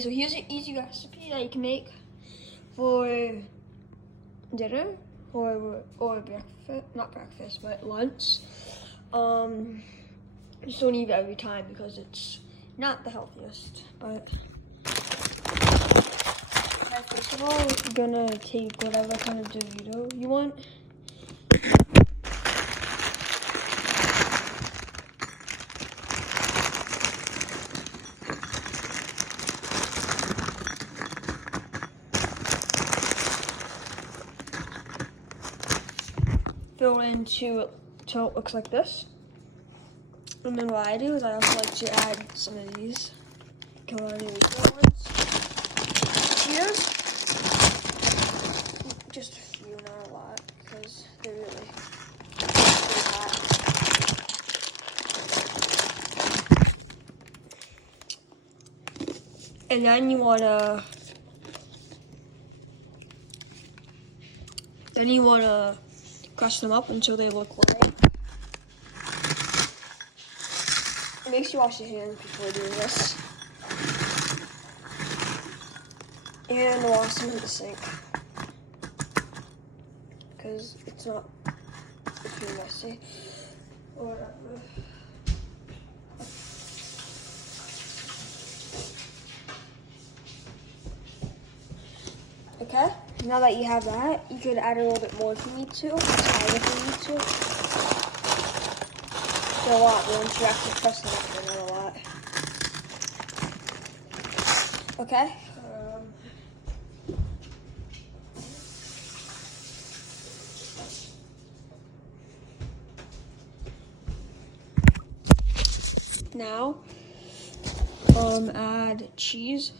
So here's an easy recipe that you can make for dinner or breakfast, not breakfast, but lunch. Just don't eat it every time because it's not the healthiest. But first of all, you're gonna take whatever kind of Dorito you want. Fill into till it looks like this. And then what I do is I also like to add some of these Carolina Reaper ones. Cheers. Just a few, not a lot, because they're really hot. And then you wanna crush them up until they look white. Make sure you wash your hands before doing this. And wash them in the sink. Because it's not too messy. Or whatever. Okay, now that you have that, you could add a little bit more if you need to. Add if you need to. A lot, but once you actually press them up, they're not a lot. Okay. Now, add cheese.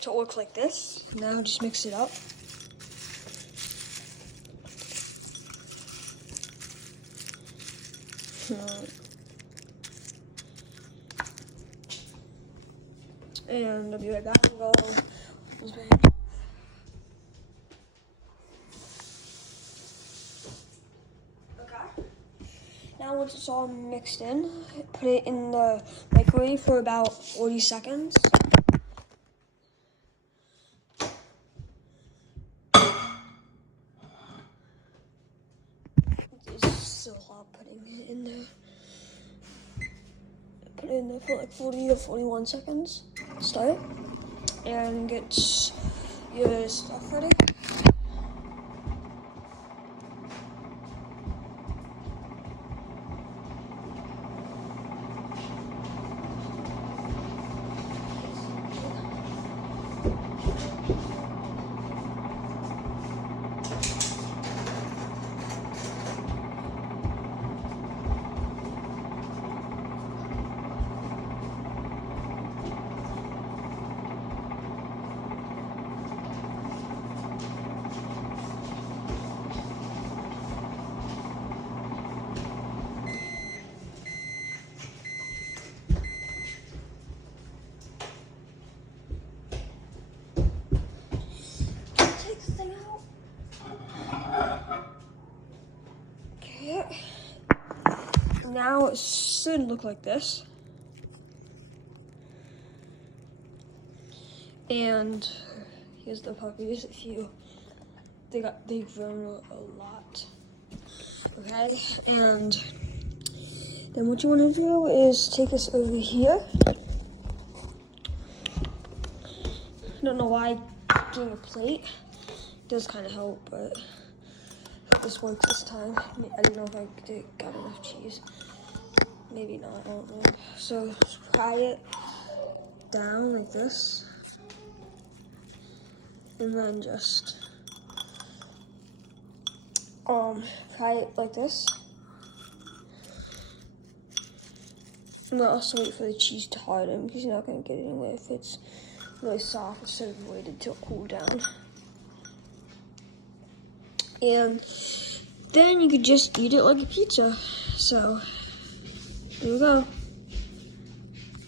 So it looks like this. Now just mix it up. And I'll be right back and go. Okay. Now once it's all mixed in, put it in the microwave for about 40 seconds. It's so hot putting it in there. Put it in there for like 40 to 41 seconds. Start and get your stuff ready. Okay. Now it should look like this. And here's the puppies. They've grown a lot. Okay, and then what you want to do is take this over here. I don't know why doing a plate does kind of help, but this works this time. I don't know if I got enough cheese. Maybe not, I don't know. So fry it down like this. And then just fry it like this. And then also wait for the cheese to harden because you're not going to get it anywhere if it's really soft instead of waiting till it cool down. And then you could just eat it like a pizza. So, here we go.